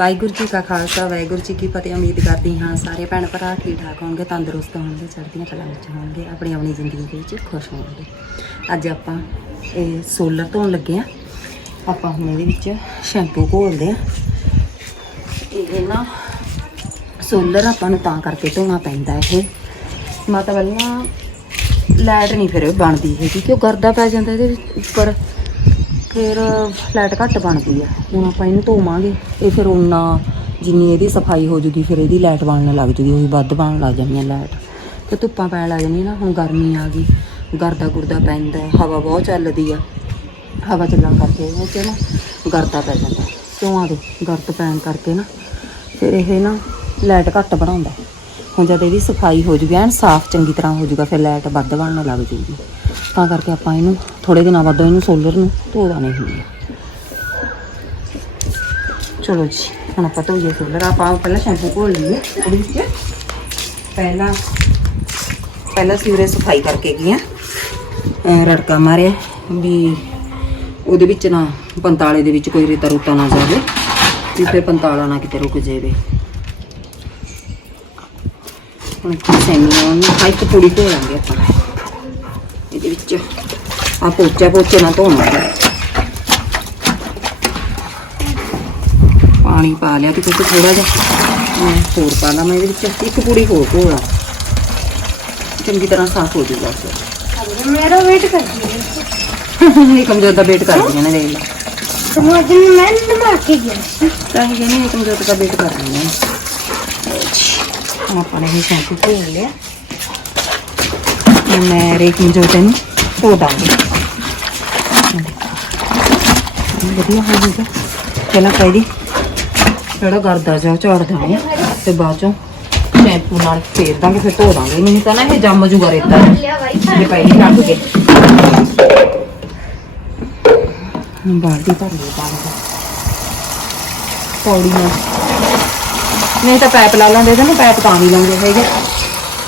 ਵਾਹਿਗੁਰੂ ਜੀ ਕਾ ਖਾਲਸਾ, ਵਾਹਿਗੁਰੂ ਜੀ ਕੀ ਫਤਿਹ। ਉਮੀਦ ਕਰਦੀ ਹਾਂ ਸਾਰੇ ਭੈਣ ਭਰਾ ਠੀਕ ਠਾਕ ਹੋਣਗੇ, ਤੰਦਰੁਸਤ ਹੋਣਗੇ, ਚੜ੍ਹਦੀਆਂ ਕਲਾਂ ਵਿੱਚ ਹੋਣਗੇ, ਆਪਣੀ ਆਪਣੀ ਜ਼ਿੰਦਗੀ ਦੇ ਵਿੱਚ ਖੁਸ਼ ਹੋਣਗੇ। ਅੱਜ ਆਪਾਂ ਇਹ ਸੋਲਰ ਧੋਣ ਲੱਗੇ ਆ ਆਪਾਂ ਹੁਣ ਇਹਦੇ ਵਿੱਚ ਸ਼ੈਂਪੂ ਘੋਲਦੇ ਆ ਇਹ ਨਾ ਸੋਲਰ ਆਪਾਂ ਨੂੰ ਤਾਂ ਕਰਕੇ ਧੋਣਾ ਪੈਂਦਾ ਇਹ। ਮਾਤਾ ਨਾ ਲਾਈਟ ਨਹੀਂ ਫਿਰ ਬਣਦੀ ਹੈਗੀ, ਕਿਉਂ ਗਰਦਾ ਪੈ ਜਾਂਦਾ ਇਹਦੇ ਉੱਪਰ। ਫਿਰ ਲਾਈਟ ਘੱਟ ਬਣਦੀ ਆ। ਹੁਣ ਆਪਾਂ ਇਹਨੂੰ ਧੋਵਾਂਗੇ। ਇਹ ਫਿਰ ਉਨਾ ਜਿੰਨੀ ਇਹਦੀ ਸਫ਼ਾਈ ਹੋ ਜੂਗੀ, ਫਿਰ ਇਹਦੀ ਲਾਈਟ ਬਣਨ ਲੱਗ ਜੂਗੀ। ਉਹੀ ਵੱਧ ਬਣਨ ਲੱਗ ਜਾਣੀ ਆ ਲਾਈਟ। ਤੇ ਧੁੱਪਾਂ ਪੈਣ ਲੱਗ ਜਾਣੀ ਨਾ, ਹੁਣ ਗਰਮੀ ਆ ਗਈ। ਗਰਦਾ ਗੁਰਦਾ ਪੈਂਦਾ, ਹਵਾ ਬਹੁਤ ਚੱਲਦੀ ਆ। ਹਵਾ ਚੱਲਣ ਕਰਕੇ ਇਹ ਚ ਨਾ ਗਰਦਾ ਪੈ ਜਾਂਦਾ। ਕਿਉਂ ਦੇ ਗਰਦ ਪੈਣ ਕਰਕੇ ਨਾ। ਫਿਰ ਇਹ ਨਾ ਲਾਈਟ ਘੱਟ ਬਣਾਉਂਦਾ। ਹੁਣ ਜਦ ਇਹਦੀ ਸਫ਼ਾਈ ਹੋ ਜੂਗੀ, ਐਨ ਸਾਫ਼ ਚੰਗੀ ਤਰ੍ਹਾਂ ਹੋ ਜੂਗਾ, ਫਿਰ ਲਾਈਟ ਵੱਧ ਬਣਨ ਲੱਗ ਜੂਗੀ। ਤਾਂ ਕਰਕੇ ਆਪਾਂ ਇਹਨੂੰ ਥੋੜੇ ਦਿਨਾਂ ਬਾਅਦ ਇਹਨੂੰ ਸੋਲਰ ਨੂੰ ਧੋ ਦਾਣੇ ਹੁੰਦੇ ਆ। ਚਲੋ ਜੀ, ਹੁਣ ਆਪਾਂ ਧੋਈਏ ਸੋਲਰ ਆਪਾਂ ਪਹਿਲਾਂ ਸ਼ੈਂਪੂ ਘੋਲ ਲਈਏ, ਉਹਦੇ ਵਿੱਚ ਪਹਿਲਾਂ ਪਹਿਲਾਂ ਸਿਰੇ ਸਫ਼ਾਈ ਕਰਕੇ ਗਈਆਂ ਰੜਕਾ ਮਾਰਿਆ ਵੀ ਉਹਦੇ ਵਿੱਚ ਨਾ ਪੰਤਾਲੇ ਦੇ ਵਿੱਚ ਕੋਈ ਰੇਤਾ ਰੂਤਾ ਨਾ ਜਾਵੇ, ਵੀ ਫਿਰ ਪੰਤਾਲਾ ਨਾ ਕਿਤੇ ਰੁਕ ਜਾਵੇ। ਹੁਣ ਇੱਥੇ ਸੈਮੀਆਂ ਉਹਨੂੰ ਹਾਂ ਇੱਕ ਪੂੜੀ ਧੋ ਲਾਂਗੇ ਆਪਾਂ। ਦੇ ਵਿੱਚ ਆ ਪੋਚਾ ਪੋਚੇ ਨਾਲ ਧੋਣਾ ਹੈ ਪਾਣੀ ਪਾ ਲਿਆ ਤੇ ਕੁਝ ਥੋੜਾ ਜਿਹਾ ਹੋਰ ਪਾ ਲਾ ਮੈਂ ਇਹਦੇ ਵਿੱਚ ਇੱਕ ਪੂੜੀ ਹੋਰ ਘੋਲਾ ਚੰਗੀ ਤਰ੍ਹਾਂ ਸਾਫ਼ ਹੋ ਜੂਗਾ ਉਸ ਮੇਰਾ ਵੇਟ ਕਰਦੀ ਹੈ ਕਮਜ਼ੋਰ ਦਾ ਵੇਟ ਕਰਦੀ ਹੈ ਨਾ ਦੇਖ ਲਾ ਸਮਝ ਮੈਂ ਨਮਾ ਕੇ ਗਿਆ ਤਾਂ ਇਹ ਨਹੀਂ ਕਮਜ਼ੋਰ ਦਾ ਵੇਟ ਕਰਦੀ ਹੈ ਆਪਾਂ ਨੇ ਇਹ ਸਾਫ਼ ਘੋਲ ਲਿਆ ਹੁਣ ਮੈਂ ਰੇਕ ਮਜੋਟੇ ਨੂੰ ਧੋ ਦਾਂਗੀ। ਵਧੀਆ ਹੋ ਜੂਗਾ ਪਹਿਲਾਂ ਕਹਿੰਦੀ ਜਿਹੜਾ ਕਰਦਾ ਜਾ ਝਾੜਦਾ ਹੈ ਤੇ ਬਾਅਦ ਚੋਂ ਸ਼ੈਂਪੂ ਨਾਲ ਫੇਰ ਦਾਂਗੇ, ਫਿਰ ਧੋ ਦਾਂਗੇ। ਨਹੀਂ ਤਾਂ ਨਾ ਇਹ ਜੰਮ ਜੂਗਾ ਰੇਤਾ। ਜੇ ਪਹਿਲੀ ਕੱਢ ਕੇ। ਬਾਲਟੀ ਭਰ ਲਈ ਬਾਲਟੀ ਪੌੜੀ ਨਾਲ ਨਹੀਂ ਤਾਂ ਪੈਪ ਲਾ ਲਾਉਂਦੇ ਤੇ ਪੈਪ ਤਾਂ ਲਾਉਂਦੇ ਹੈਗੇ।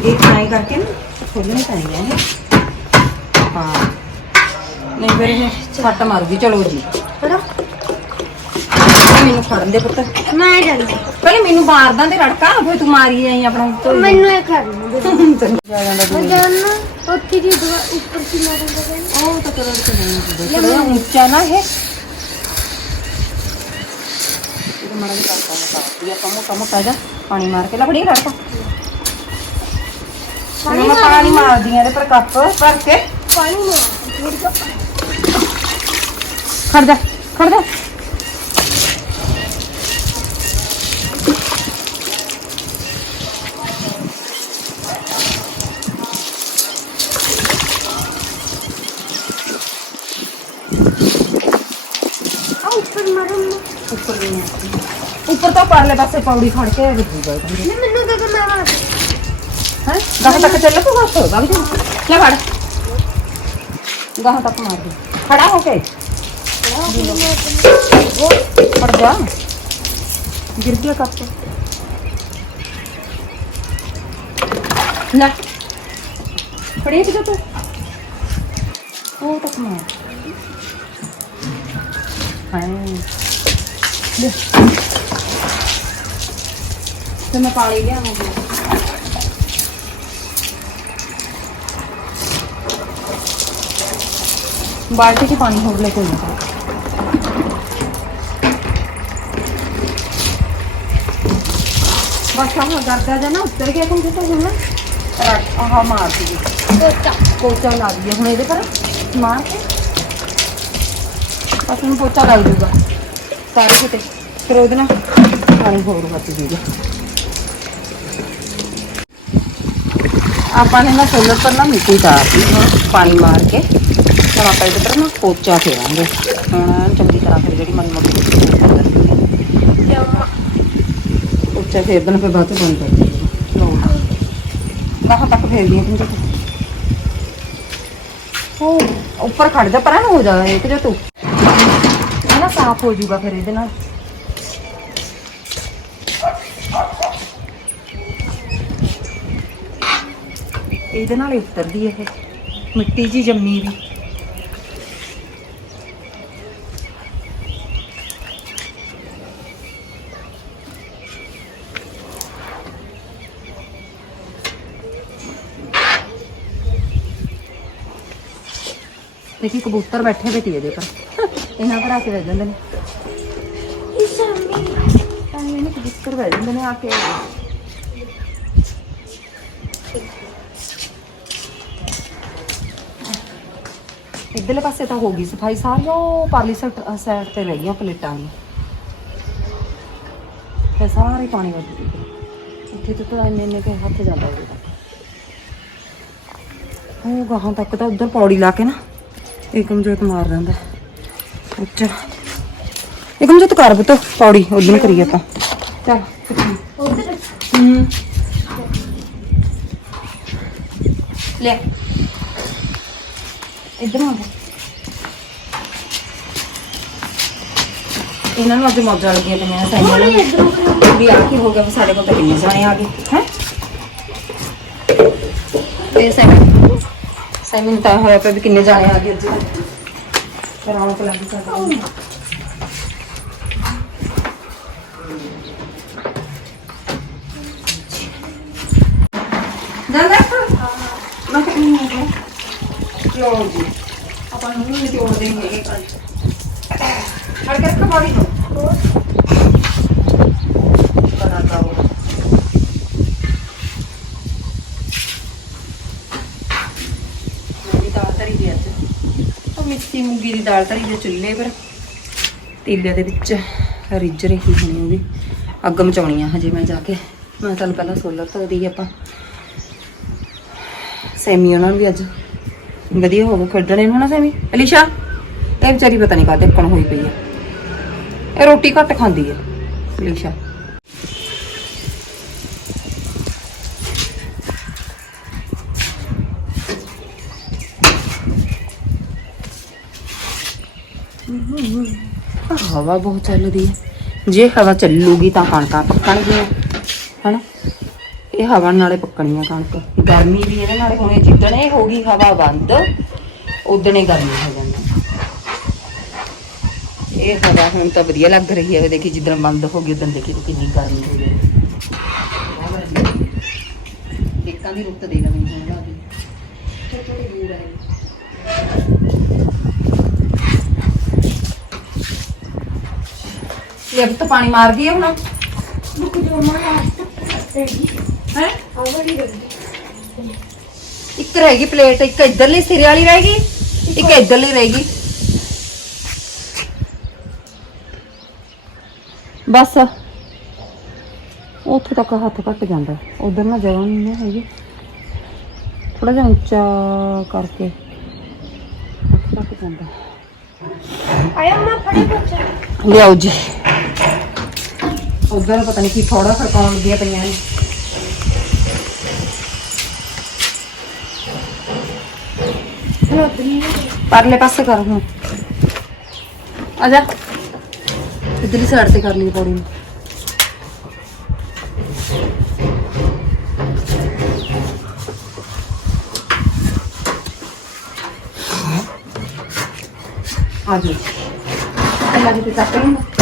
ਇਹ ਫਰਾਈ ਕਰਕੇ ਨਾ ਖੋਲਣੇ ਪੈਣੇ ਆ ਹਾਂ। ਨਹੀਂ ਫਿਰ ਇਹ ਛੱਟ ਮਾਰੂਗੀ ਚਲੋ ਜੀ ਹਨਾ ਮੈਨੂੰ ਫੜਨ ਦੇ ਪੁੱਤ। ਮੈਂ ਜਾਂਦੀ ਪਹਿਲੇ ਮੈਨੂੰ ਮਾਰਦਾ ਤੇ ਰੜਕਾ ਫਿਰ ਤੂੰ ਮਾਰੀ ਜਾਈ ਆਪਣਾ। ਮੈਨੂੰ ਇਹ ਖੜ ਜਾਂਦਾ ਉੱਥੇ ਦੀ ਉੱਪਰ ਸੀ ਮਾਰਦਾ ਉਹ ਤਾਂ ਕਰੋ ਤੇ ਨਹੀਂ ਦੇਖੋ ਉੱਚਾ ਨਾ ਇਹ। ਇਹ ਮੜਾ ਵੀ ਕਰਤਾ ਨਾ ਕਰਤੀ ਆਪਾਂ ਮੋਟਾ ਮੋਟਾ ਪਾਣੀ ਮਾਰ ਕੇ। ਲਫੜੀ ਰੜਕਾ। ਪਾਣੀ ਮੈਂ ਪਾਣੀ ਮਾਰਦੀ ਆ ਇਹਦੇ ਪਰ ਕੱਪ ਭਰ ਕੇ ਪਾਣੀ ਮਾਰ ਮੇਰੇ ਕੱਪ ਖੜ ਜਾ ਖੜ ਜਾ ਉੱਪਰ ਤੋਂ ਪਰਲੇ ਪਾਸੇ ਪੌੜੀ ਖੜ ਕੇ ਵੱਜੀ ਗਈ ਮੈਨੂੰ ਤਾਂ ਮਾਰਾ ਹੈ? ਗਾਹ ਤੱਕ ਚੱਲ ਪਊਗਾ ਉੱਥੇ ਵਗ ਜਾ। ਲੈ ਫੜ। ਗਾਹ ਤੱਕ ਮਾਰ ਦੇ। ਖੜਾ ਹੋ ਕੇ। ਫੜ ਜਾ। ਗਿਰ ਗਿਆ ਕੱਪ। ਲੈ। ਫੜੀ ਕਿ ਤੂੰ। ਉਹ ਤੱਕ ਮਾਰ। ਹਾਂ ਲੈ। ਤੇ ਮੈਂ ਪਾਣੀ ਲਿਆਵਾਂਗੀ ਬਾਲਟੀ 'ਚ ਪਾਣੀ ਹੋਰ ਲੈ ਕੇ ਬਸ ਆਹ ਕਰਦਾ ਜਾਂ ਨਾ ਉੱਤਰ ਗਿਆ ਤੂੰ ਕਿਤੇ ਹੁਣ? ਆਹ ਮਾਰ ਦੀ पोता ਪੋਚਾ ਲਾ ਦਈਏ ਹੁਣ ਇਹਦੇ ਪਰ ਮਾਰ ਕੇ। ਬਸ ਹੁਣ ਪੋਚਾ ਲੱਗ ਜੂਗਾ ਸਾਰੇ ਕਿਤੇ। ਫਿਰ ਉਹਦੇ ਨਾਲ ਪਾਣੀ ਹੋਰ ਵੱਧ ਜੂਗਾ ਆਪਾਂ ਨੇ ਨਾ ਸੋਲਰ ਪਰ ਨਾ ਮਿੱਟੀ ਉਤਾਰਦੀ ਪਾਣੀ ਮਾਰ ਕੇ। ਹੁਣ ਆਪਾਂ ਇਹਦੇ ਪਰ ਨਾ ਪੋਚਾ ਫੇਰਾਂਗੇ ਹੁਣ ਚੰਗੀ ਤਰ੍ਹਾਂ ਫਿਰ ਜਿਹੜੀ ਮਨ ਮੋਟੀ ਉੱਚਾ ਫੇਰ ਦੇਣਾ ਫਿਰ ਬਾਅਦ ਚ ਬੰਦ ਕਰ ਦੇਣਾ ਤੱਕ ਫੇਰ ਦੀਆਂ ਤੂੰ। ਉਹ ਉੱਪਰ ਖੜ ਜਾ, ਪਰਾਂ ਨੂੰ ਹੋ ਜਾ, ਇੱਕ ਜੋ ਤੂੰ। ਨਾ ਸਾਫ਼ ਹੋ ਜਾਊਗਾ ਫਿਰ ਇਹਦੇ ਨਾਲ। ਇਹਦੇ ਨਾਲ ਉਤਰਦੀ ਹੈ ਇਹ। ਮਿੱਟੀ ਜੀ ਜੰਮੀ ਵੀ। ਦੇਖੀ ਕਬੂਤਰ ਬੈਠੇ ਬੈਠੀ ਇਹਦੇ ਪਰ। ਇਹਨਾਂ ਪਰ ਆ ਕੇ ਬਹਿ ਜਾਂਦੇ ਨੇ। ਇਸ ਮੀ ਤਾਂ ਇਹਨੇ ਕਬੂਤਰ ਬਹਿ ਜਾਂਦੇ ਨੇ ਆ ਕੇ। ਇੱਧਰਲੇ ਪਾਸੇ ਤਾਂ ਹੋ ਗਈ ਸਫ਼ਾਈ ਸਾਰੀ, ਉਹ ਪਾਰਲੀ ਸਾਈਡ ਤੇ ਰਹਿ ਗਈਆਂ ਪਲੇਟਾਂ ਦੀ ਤੇ ਸਾਰੇ ਪਾਣੀ ਵੱਜ ਗਿਆ ਇੱਥੇ ਤੋਂ ਤਾਂ ਇੰਨੇ ਇੰਨੇ ਕੇ ਹੱਥ ਜਾਂਦਾ ਉਹਦੇ ਤੱਕ ਉਹ ਗਾਹਾਂ ਤੱਕ ਤਾਂ ਉੱਧਰ ਪੌੜੀ ਲਾ ਕੇ ਨਾ ਏਕਮਜੋਤ ਮਾਰ ਦਿੰਦਾ। ਉੱਚਾ ਏਕਮਜੋਤ ਕਰ ਬਤੋ ਪੌੜੀ ਉਦੋਂ ਕਰੀਏ ਆਪਾਂ। ਚੱਲ ਹੂੰ। ਲੈ। ਇੱਧਰ ਆ। ਇਹਨਾਂ ਨੂੰ ਅੱਜ ਮੌਜਾਂ ਲੱਗੀਆਂ ਪਈਆਂ ਸਾਈਆਂ ਥੋੜੀ ਵੀ ਆ ਕੀ ਹੋ ਗਿਆ, ਵੀ ਸਾਡੇ ਕੋਲ ਤਾਂ ਕਿੰਨੇ ਜਾਣੇ ਆ ਗਏ ਹੈ? ਤੇ ਸਹੀ ਸੈਮਨ ਤਾਂ ਹੋਇਆ ਪਿਆ ਵੀ ਕਿੰਨੇ ਜਾਣੇ ਆ ਗਏ ਅੱਜ ਫਿਰ ਆਉਂ ਲੱਗ ਸਕਦਾ ਜਾਂਦਾ ਮੈਂ ਕਿਹਾ ਨਹੀਂ ਹੋਗਾ ਲੋ ਜੀ। ਆਪਾਂ ਨੂੰ ਨਹੀਂ ਤੋੜ ਦੇਂਗੇ ਇਹ ਕੱਲ ਫੜ ਕੇ ਰੱਖ ਬੋੜੀ ਨੂੰ ਬੜਾ ਲਾਓ ਮੇਰੀ ਦਾਲ ਧਰੀ ਦੀ ਅੱਜ ਉਹ ਮਿੱਸੀ ਮੂੰਗੀ ਦੀ ਦਾਲ ਧਰੀ ਦੇ ਚੁੱਲ੍ਹੇ ਪਰ। ਤੀਲੇ ਦੇ ਵਿੱਚ ਰਿੱਝ ਰਹੀ ਹੋਣੀ ਉਹ ਅੱਗ ਮਚਾਉਣੀ ਆ ਹਜੇ ਮੈਂ ਜਾ ਕੇ। ਮੈਂ ਚੱਲ ਪਹਿਲਾਂ ਸੋਲਰ ਧੋ ਆਪਾਂ। ਸੈਮੀ ਉਹਨਾਂ ਨੂੰ ਵੀ ਅੱਜ ਵਧੀਆ ਹੋ ਗਏ। ਖੇਡਣੇ ਨੂੰ ਨਾ ਸੈਮੀ। ਅਲੀਸ਼ਾ, ਇਹ ਵਿਚਾਰੀ ਪਤਾ ਨਹੀਂ ਕਾਹਦੇ ਕਣ ਹੋਈ ਪਈ ਆ। ਇਹ ਰੋਟੀ ਘੱਟ ਖਾਂਦੀ ਹੈ ਅਲੀਸ਼ਾ। ਹਵਾ ਬਹੁਤ ਚੱਲਦੀ ਹੈ। ਜੇ ਹਵਾ ਚੱਲੂਗੀ ਤਾਂ ਕਣਕਾਂ ਪੱਕਣਗੀਆਂ, ਹਨਾ? ਇਹ ਹਵਾ ਨਾਲੇ ਪੱਕਣੀਆਂ ਕਣਕ। ਗਰਮੀ ਵੀ ਇਹਦੇ ਨਾਲੇ ਹੁਣੇ ਜਿੱਦਣੇ ਹੋ ਗਈ ਹਵਾ ਬੰਦ ਉਦਣੇ ਗਰਮੀ ਹੋ ਜਾਂਦੀ ਇਹ ਹਵਾ ਹੁਣ ਤਾਂ ਵਧੀਆ ਲੱਗ ਰਹੀ ਹੈ। ਦੇਖੀ ਜਿੱਦਣ ਬੰਦ ਹੋ ਗਈ ਉਦੋਂ ਦੇਖੀ ਕਿੰਨੀ ਗਰਮੀ ਹੋ ਗਈ। ਇੱਕਾਂ ਦੀ ਰੁੱਤ ਦੇ ਲਵੀਂ ਹੁਣ ਲੱਗੀ ਥੋੜੀ ਦੂਰ ਹੈ ਇਹ ਅਬ ਤਾਂ ਪਾਣੀ ਮਾਰ ਦਈਏ ਹੁਣ। ਬੁੱਕ ਜੋ ਮਾਂ ਹੈ? ਇੱਕ ਰਹੇਗੀ ਪਲੇਟ ਇੱਕ ਇਧਰਲੀ ਸਿਰੇ ਵਾਲੀ ਰਹੇਗੀ ਇੱਕ ਇਧਰਲੀ ਰਹੇਗੀ ਬਸ। ਉੱਥੇ ਤੱਕ ਹੱਥ ਘੱਟ ਜਾਂਦਾ। ਉਧਰ ਨਾ ਜਗ੍ਹਾ ਨਹੀਂ ਹੈਗੀ। ਥੋੜਾ ਜਿਹਾ ਉੱਚਾ ਕਰਕੇ ਹੱਥ ਘੱਟ ਜਾਂਦਾ। ਆਇਆ ਮੈਂ ਫੜੇ ਬੱਚਾ ਲਿਆਓ ਜੀ। ਉਧਰ ਪਤਾ ਨਹੀਂ ਕੀ ਥੋੜਾ ਖੜਕਾਉਣ ਲੱਗੀਆਂ ਪਈਆਂ ਨੇ ਰੋਦਰੀ ਪਰਲੇ ਪਾਸੇ ਕਰ ਹੁਣ ਆ ਜਾ ਇਧਰਲੀ ਸਾਈਡ ਤੇ ਕਰ ਲਈ ਪੌੜੀ ਨੂੰ ਆ ਜਾ ਪਹਿਲਾਂ ਜੀ ਪਿਤਾ ਕਰੂੰਗਾ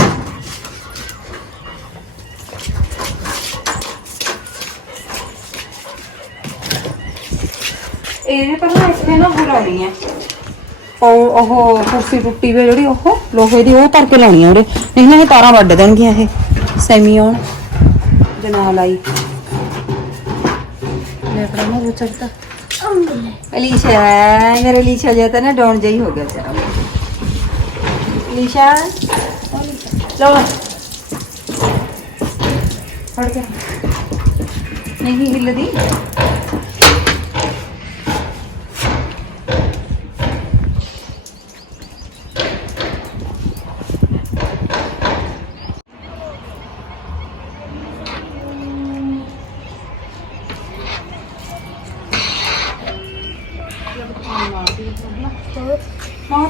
ਇਹਨੇ ਪਹਿਲਾਂ ਇਸਨੇ ਨਾ ਬੁਲਾਉਣੀ ਹੈ। ਉਹ ਉਹ ਕੁਰਸੀ ਟੁੱਟੀ ਵੀ ਜਿਹੜੀ ਉਹ ਲੋਹੇ ਦੀ ਉਹ ਭਰ ਕੇ ਲਾਉਣੀ ਆ ਉਹਦੇ। ਨਹੀਂ ਨਾ ਇਹ ਤਾਰਾਂ ਵੱਢ ਦੇਣਗੀਆਂ ਇਹ। ਸੈਮੀ ਆਉਣ ਦੇ ਨਾਲ ਆਈ। ਫੜਾ ਨਾ ਉਹ ਚੱਕਦਾ ਅਲੀਸ਼ਾ ਮੇਰੇ ਅਲੀਸ਼ਾ ਜਿਹਾ ਤਾਂ ਨਾ ਡਾਉਣ ਜਾਈ ਹੋ ਗਿਆ ਜਰਾ ਅਲੀਸ਼ਾ ਲੋ ਫੜ ਕੇ। ਨਹੀਂ ਹਿੱਲਦੀ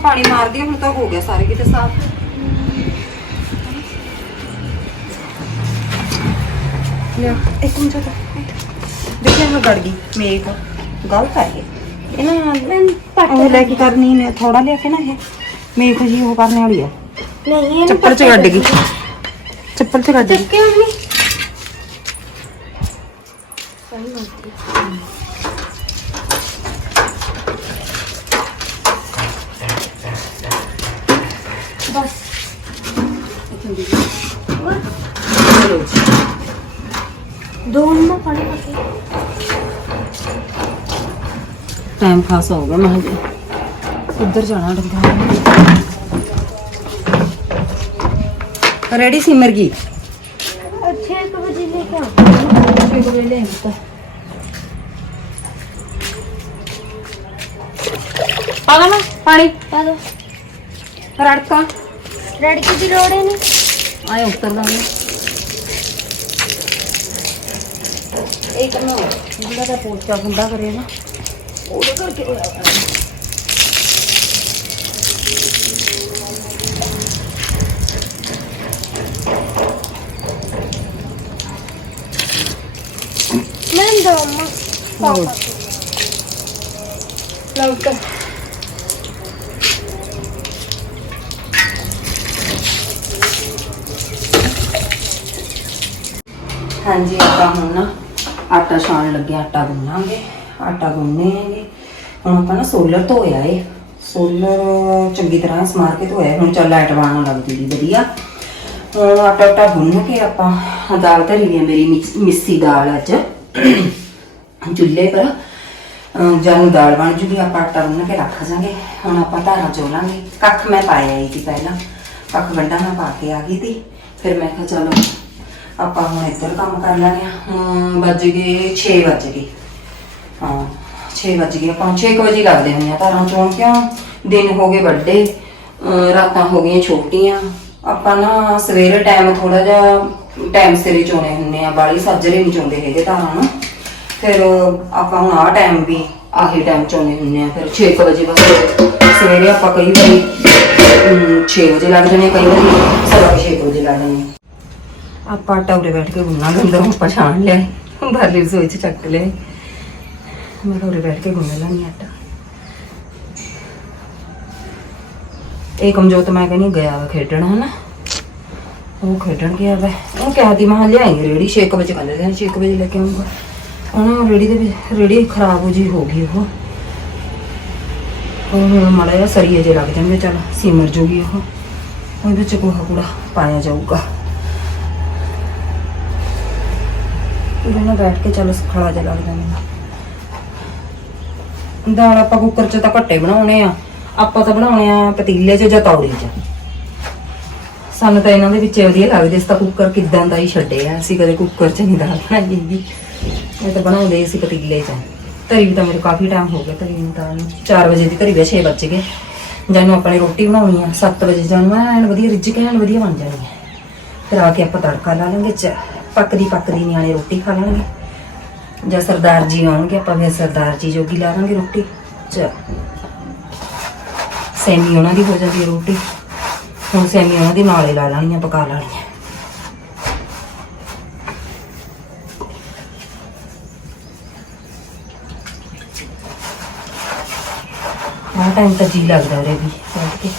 ਪਾਣੀ ਮਾਰਦੀ ਹਾਂ, ਹੁਣ ਤਾਂ ਹੋ ਗਿਆ ਸਾਰੇ ਕਿਤੇ ਸਾਫ਼ ਲਿਆ ਇੱਕ ਮਿੰਟ ਦਾ ਦੇਖਿਆ ਮੈਂ ਗੜ ਗਈ ਮੇਰੀ ਤਾਂ ਗਲਤ ਹੈ ਇਹ ਇਹਨਾਂ ਮੈਂ ਪੱਟ ਉਹ ਲੈ ਕੇ ਕਰਨੀ ਨੇ ਥੋੜਾ ਲਿਆ ਕੇ ਨਾ ਇਹ ਮੇਕ ਜੀ ਉਹ ਕਰਨੇ ਵਾਲੀ ਆ ਨਹੀਂ ਇਹਨੂੰ ਚੱਪਲ ਚ ਕੱਢ ਗਈ ਚੱਪਲ ਚ ਕੱਢ ਗਈ ਚੱਕੇ ਮੰਮੀ ਸਹੀ ਮੰਗਦੀ ਬਸ ਚਲੋ ਜੀ। ਪਾ ਟਾਈਮ ਖਾਸ ਹੋ ਗਿਆ ਮੈਂ ਹਜੇ ਉੱਧਰ ਜਾਣਾ ਡੰਗਾ? ਰੈਡੀ ਸਿਮਰ ਗਈ ਅੱਛੇ ਇੱਕ ਵਜੇ ਲੈ ਕੇ ਆਉਂਦੀ। ਇੱਕ ਵੇਲੇ ਪਾਣਾ। ਪਾ ਦੋ। ਰੜਕਾ। ਰੜਕੀ ਦੀ ਲੋੜ ਹੀ ਨਹੀਂ। ਆਏ ਉੱਤਰ ਦਾਂਗੇ। ਇਹ ਕਰਨਾ ਜਿਹੜਾ ਦਾ ਪੋਚਾ ਹੁੰਦਾ ਕਰੇ ਨਾ ਉਹਦੇ ਕਰਕੇ ਹੋਇਆ। ਮੈਂ ਦੋ ਲਓ। ਲਓ ਤਾਂ ਹਾਂਜੀ ਆਪਾਂ ਹੁਣ ਨਾ ਆਟਾ ਛਾਣ ਲੱਗੇ, ਆਟਾ ਗੁੰਨਾਂਗੇ, ਆਟਾ ਗੁੰਨੇਗੇ। ਹੁਣ ਆਪਾਂ ਨਾ ਸੋਲਰ ਧੋਇਆ ਏ ਸੋਲਰ ਚੰਗੀ ਤਰ੍ਹਾਂ ਸਮਾਰ ਕੇ ਧੋਇਆ ਹੁਣ ਚੱਲ ਲਾਈਟ ਬਾਣਨ ਲੱਗਦੀ ਜੂਗੀ, ਵਧੀਆ। ਹੁਣ ਆਟਾ ਆਟਾ ਗੁੰਨ ਕੇ ਆਪਾਂ ਦਾਲ ਧਰੀ ਹੈ ਮੇਰੀ ਮਿਕਸ- ਮਿੱਸੀ ਦਾਲ ਅੱਜ। ਚੁੱਲ੍ਹੇ ਪਰ, ਅਹ ਦਾਲ ਬਣ ਜੂਗੀ, ਆਪਾਂ ਆਟਾ ਗੁੰਨ ਕੇ ਰੱਖ ਜਾਾਂਗੇ। ਹੁਣ ਆਪਾਂ ਧਾਰਾਂ ਚੋਲਾਂਗੇ। ਕੱਖ ਮੈਂ ਪਾਇਆ ਹੀ ਸੀ ਪਹਿਲਾਂ। ਕੱਖ ਵੱਡਾ ਮੈਂ ਪਾ ਕੇ ਆ ਗਈ ਸੀ ਫਿਰ ਮੈਂ ਕਿਹਾ ਚਲੋ ਆਪਾਂ ਹੁਣ ਇੱਧਰ ਕੰਮ ਕਰ ਲੈਣੇ ਆ ਹੁਣ ਵੱਜ ਗਏ 6 ਵੱਜ ਗਏ। ਹਾਂ 6 ਵੱਜ ਗਏ। ਆਪਾਂ 6 ਵਜੇ ਲੱਗਦੇ ਹੁੰਦੇ ਆ ਧਾਰਾਂ ਚੋਣ ਕਿਉਂ? ਦਿਨ ਹੋ ਗਏ ਵੱਡੇ ਰਾਤਾਂ ਹੋ ਗਈਆਂ ਛੋਟੀਆਂ। ਆਪਾਂ ਨਾ ਸਵੇਰੇ ਟਾਈਮ ਥੋੜਾ ਜਿਹਾ ਟਾਈਮ ਸਿਰੇ ਚੋਣੇ ਹੁੰਦੇ ਆ, ਬਾਲੀ ਸੱਜਰੇ ਨਹੀਂ ਚੋਂਦੇ ਹੈਗੇ ਧਾਰਾਂ ਨੂੰ। ਫਿਰ ਆਪਾਂ ਹੁਣ ਆਹ ਟਾਈਮ ਵੀ ਆਹੀ ਟਾਈਮ ਚੋਣੇ ਹੁੰਦੇ ਆ। ਫਿਰ 6 ਵਜੇ ਬਸ ਸਵੇਰੇ ਆਪਾਂ ਕਈ ਵਾਰੀ 6 ਵਜੇ ਲੱਗ ਜਾਂਦੇ ਕਈ ਵਾਰੀ ਸਵਾ 6 ਵਜੇ ਲੱਗ ਜਾਂਦੇ ਆਪਾਂ ਆਟਾ ਉਰੇ ਬੈਠ ਕੇ ਗੁੰਨਾ ਗੰਦਰ ਆਪਾਂ ਛਾਣ ਲਿਆ ਬਾਹਰਲੀ ਰਸੋਈ ਚ ਚੱਕ ਲਿਆ ਮੈਂ ਉਰੇ ਬੈਠ ਕੇ ਗੁੰਨ ਲੈਣੀ ਆਟਾ। ਇਹ ਕਮਜੋਤ ਮੈਂ ਕਹਿੰਦੀ ਗਿਆ ਵਾ ਖੇਡਣ, ਹਨਾ? ਉਹ ਖੇਡਣ ਗਿਆ ਵਾ। ਉਹ ਕਿਹਾ ਦੀ ਮੈਂ ਕਿਹਾ ਲਿਆਈ ਰੇੜੀ 6 ਵਜੇ ਕਹਿੰਦੇ ਸੀ 6 ਵਜੇ ਲੈ ਕੇ ਆਉਂਗਾ ਉਹਨਾਂ ਰੇੜੀ ਦੇ ਵਿੱਚ, ਰੇੜੀ ਖਰਾਬ ਹੋ ਜੀ ਹੋ ਗਈ ਉਹ। ਉਹ ਹੁਣ ਮਾੜਾ ਜਿਹਾ ਸਰੀਏ ਜੇ ਲੱਗ ਜਾਂਦੇ ਚਲ ਸਿਮਰ ਜੂਗੀ ਉਹ। ਉਹਦੇ ਵਿੱਚ ਕੋਹਾ ਕੂੜਾ ਪਾਇਆ ਜਾਊਗਾ। ਉਹਦੇ ਨਾਲ ਬੈਠ ਕੇ ਚੱਲ ਖੜਾ ਜਿਹਾ ਲੱਗ ਜਾਂਦਾ ਦਾਲ ਆਪਾਂ ਕੁੱਕਰ 'ਚ ਤਾਂ ਘੱਟੇ ਬਣਾਉਣੇ ਆ। ਆਪਾਂ ਤਾਂ ਬਣਾਉਣੇ ਆ ਪਤੀਲੇ 'ਚ ਜਾਂ ਤੌੜੀ 'ਚ। ਸਾਨੂੰ ਤਾਂ ਇਹਨਾਂ ਦੇ ਵਿੱਚ ਵਧੀਆ ਲੱਗਦੇ ਇਸ ਤਾਂ ਕੁੱਕਰ ਕਿਦਾਂ ਦਾ ਹੀ ਛੱਡਿਆ ਅਸੀਂ ਕਦੇ ਕੁੱਕਰ 'ਚ ਨਹੀਂ ਦਾਲ ਬਣਾਈ ਹੈਗੀ। ਇਹ ਤਾਂ ਬਣਾਉਂਦੇ ਸੀ ਪਤੀਲੇ 'ਚ। ਧਰੀ ਵੀ ਤਾਂ ਮੇਰੇ ਕਾਫੀ ਟਾਈਮ ਹੋ ਗਿਆ ਤਰੀ ਨੂੰ ਤਾਂ ਨੂੰ। 4 ਵਜੇ ਦੀ ਧਰੀ ਵੇ 6 ਵੱਜ ਗਏ। ਜਾਨੂੰ ਆਪਣੀ ਰੋਟੀ ਬਣਾਉਣੀ ਆ 7 ਵਜੇ ਜਾਨੂੰ ਐਨ ਵਧੀਆ, ਰਿੱਝ ਕੇ ਐਨ ਵਧੀਆ ਬਣ ਜਾਣੀ ਹੈ ਫਿਰ ਆ ਕੇ ਆਪਾਂ ਤੜਕਾ ਲਾ ਲਾਂਗੇ, ਚ ਪੱਕਦੀ ਪੱਕਦੀ ਨਿਆਣੇ ਰੋਟੀ ਖਾ ਲੈਣਗੇ। ਜਾਂ ਸਰਦਾਰ ਜੀ ਆਉਣਗੇ, ਆਪਾਂ ਫਿਰ ਸਰਦਾਰ ਜੀ ਜੋਗੀ ਲਾ ਲਾਂਗੇ ਰੋਟੀ। ਚ ਸੈਮੀ ਉਹਨਾਂ ਦੀ ਹੋ ਜਾਂਦੀ ਹੈ ਰੋਟੀ। ਹੁਣ ਸੈਮੀ ਉਹਨਾਂ ਦੀ ਨਾਲੇ ਲਾ ਲਾਣੀਆਂ, ਪਕਾ ਲਾਣੀਆਂ। ਆਹ ਟਾਈਮ ਤਾਂ ਜੀ ਲੱਗਦਾ ਉਰੇ ਵੀ, ਬੈਠ ਕੇ।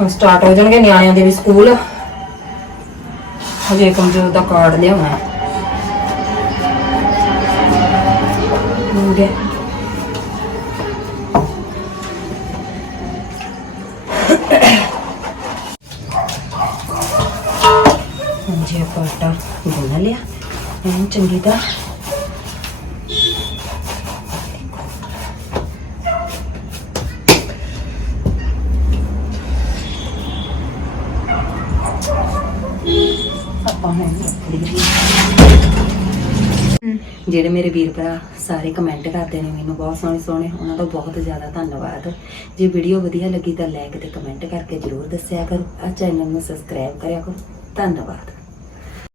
ਹੁਣ ਸਟਾਰਟ ਹੋ ਜਾਣਗੇ ਨਿਆਣਿਆਂ ਦੇ ਵੀ ਸਕੂਲ। ਹਜੇ ਕੰਪਿਊਟਰ ਦਾ ਕਾਰਡ ਲਿਆਉਣਾ। ਹੈ ਹੋ ਗਿਆ ਆਪਾਂ ਆਟਾ ਗੁੰਨ ਲਿਆ ਐਨ ਚੰਗੀ ਤਰ੍ਹਾਂ ਆਪਾਂ ਹੁਣ ਇਹਨੂੰ ਰੱਖ ਲਈਏ ਜਿਹੜੇ ਮੇਰੇ ਵੀਰ ਭਰਾ ਸਾਰੇ ਕਮੈਂਟ ਕਰਦੇ ਨੇ, ਮੈਨੂੰ ਬਹੁਤ ਸੋਹਣੇ ਸੋਹਣੇ, ਉਹਨਾਂ ਦਾ ਬਹੁਤ ਜ਼ਿਆਦਾ ਧੰਨਵਾਦ। ਜੇ ਵੀਡੀਓ ਵਧੀਆ ਲੱਗੀ ਤਾਂ ਲਾਈਕ ਤੇ ਕਮੈਂਟ ਕਰਕੇ ਜਰੂਰ ਦੱਸਿਆ ਕਰੋ। ਆ ਚੈਨਲ ਨੂੰ ਸਬਸਕ੍ਰਾਈਬ ਕਰਿਆ ਕਰੋ। ਧੰਨਵਾਦ।